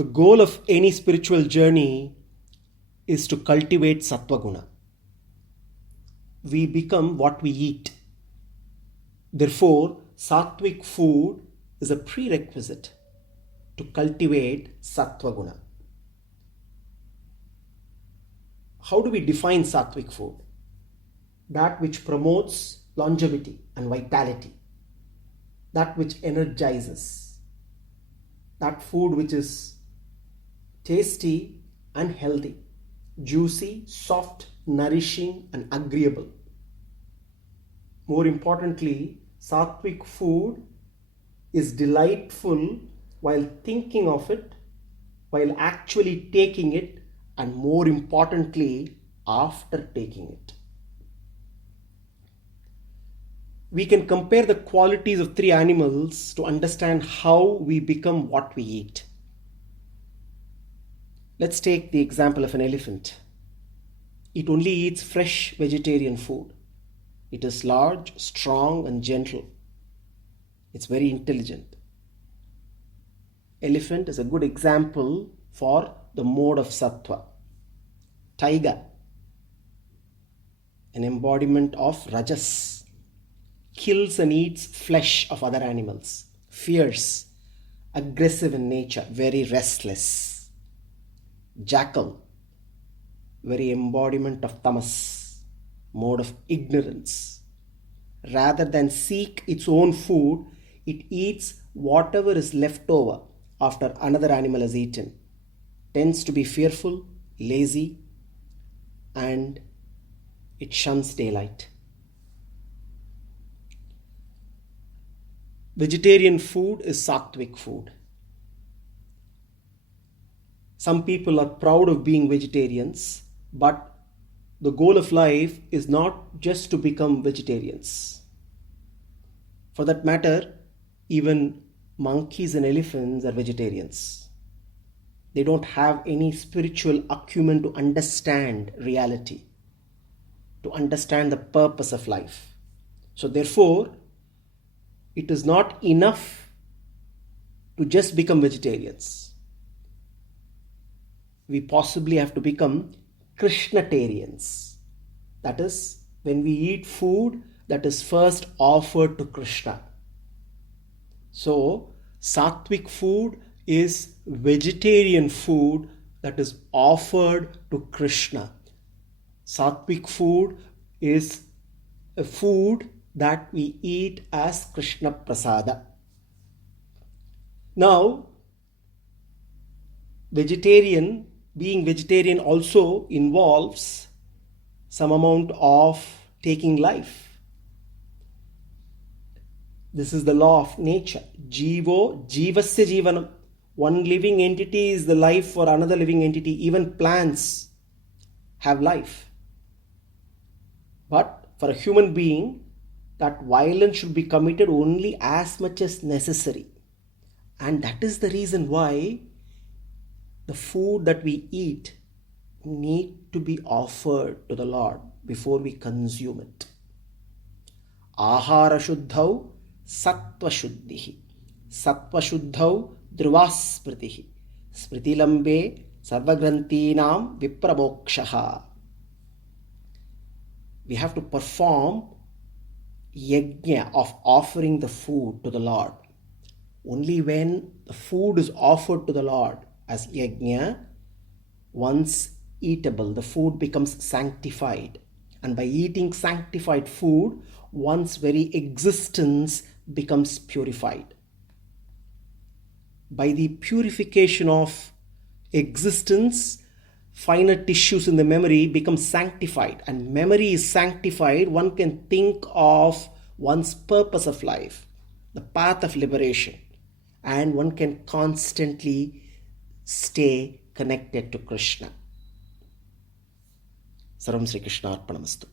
The goal of any spiritual journey is to cultivate Sattva Guna. We become what we eat. Therefore, Sattvic food is a prerequisite to cultivate Sattva Guna. How do we define Sattvic food? That which promotes longevity and vitality. That which energizes. That food which is tasty and healthy, juicy, soft, nourishing, and agreeable. More importantly, Sattvic food is delightful while thinking of it, while actually taking it, and more importantly, after taking it. We can compare the qualities of three animals to understand how we become what we eat. Let's take the example of an elephant. It only eats fresh vegetarian food. It is large, strong, and gentle. It's very intelligent. Elephant is a good example for the mode of sattva. Tiger, an embodiment of rajas, kills and eats flesh of other animals. Fierce, aggressive in nature, very restless. Jackal, very embodiment of tamas, mode of ignorance. Rather than seek its own food, it eats whatever is left over after another animal has eaten. Tends to be fearful, lazy, and it shuns daylight. Vegetarian food is Sattvic food. Some people are proud of being vegetarians, but the goal of life is not just to become vegetarians. For that matter, even monkeys and elephants are vegetarians. They don't have any spiritual acumen to understand reality, to understand the purpose of life. So therefore, it is not enough to just become vegetarians. We possibly have to become Krishnatarians. That is, when we eat food that is first offered to Krishna. So, Sattvic food is vegetarian food that is offered to Krishna. Sattvic food is a food that we eat as Krishna Prasada. Now, being vegetarian also involves some amount of taking life. This is the law of nature. Jivo, jivasya jivanam. One living entity is the life for another living entity. Even plants have life. But for a human being, that violence should be committed only as much as necessary. And that is the reason why the food that we eat need to be offered to the Lord before we consume it. Ahara shuddhau sattva shuddhihi. Sattva shuddhau dhruvaspritihi. Spritilambe sarvagrantinam vipramokshaha. We have to perform yajna of offering the food to the Lord. Only when the food is offered to the Lord as yajna, once eatable, the food becomes sanctified. And by eating sanctified food, one's very existence becomes purified. By the purification of existence, finer tissues in the memory become sanctified. And memory is sanctified, one can think of one's purpose of life, the path of liberation, and one can constantly stay connected to Krishna. Sarvam Sri Krishna Arpanamastu.